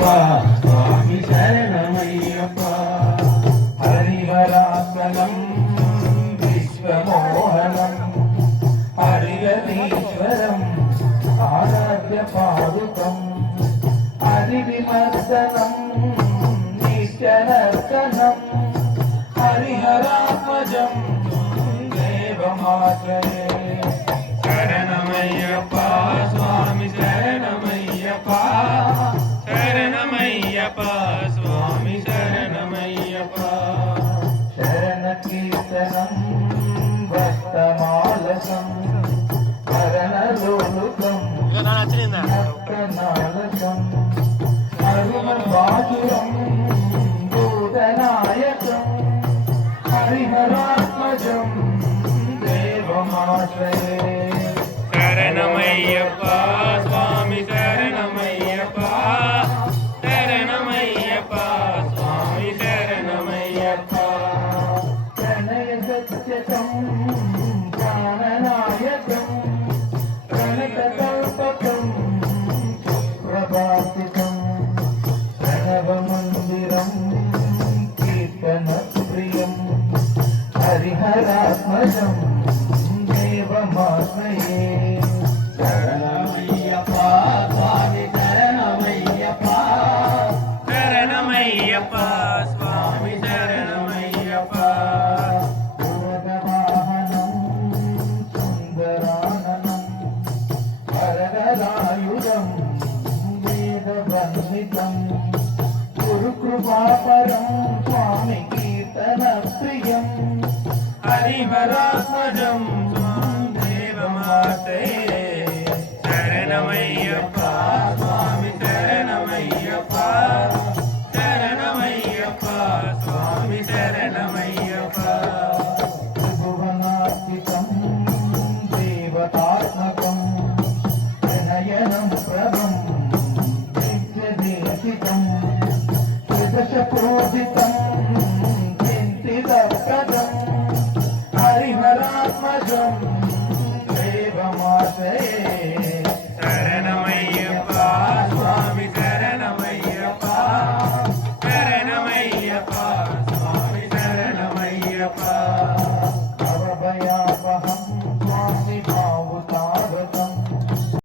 స్వామి శరణమయ్యప్ప. హరిహరాత్మనం విశ్వమోహనం హరిహరీశ్వరం ఆరాధ్య పాదుకం హరివిమర్శనం నిత్యనర్తనం హరిహరాత్మజం దేవమాశ్రయే. శరణమయ్యప్ప స్వామి శరణమయ్యప్ప శరణమయ్యప్ప స్వామి శరణమయ్యప్ప. శరణ కీర్తనం భక్తమాలసం శరణలోలుకం భక్తనాలకం హరిమబాధురం భూతనాయకం హరిహరాత్మజం దేవమాశ్రయే. శరణమయ్యప్ప స్వామి శరణమయ్యప్ప శరణమయ్యప్ప స్వామి శరణమయ్యప్ప. ప్రణయ సత్యకం ప్రాణనాయకం ప్రణతకల్పకం సుప్రభాతికం ప్రణవమందిరం కీర్తన ప్రియం హరిహరాత్మజం దేవమాశ్రయే. శరణమయ్యప్ప స్వామి శరణమయ్యప్ప శరణమయ్యప్ప స్వామి శరణమయ్యప్ప. వాహనం సుందరాననం వరదరాయుధం వేదవందితం గురుకృపాపరం స్వామి కీర్తన ప్రియం హరిహరాత్మజం దేవమాశ్రయే. శరణమయ్యప్ప స్వామి శరణమయ్యప్ప శరణమయ్యప్ప స్వామి శరణమయ్యప్ప. త్రిభువనాత్మికం దేవతాత్మకం ప్రణయనం ప్రభం దివ్యదేశికం త్రిదశప్రోదితం చింతితప్రదం హరిహరాత్మజం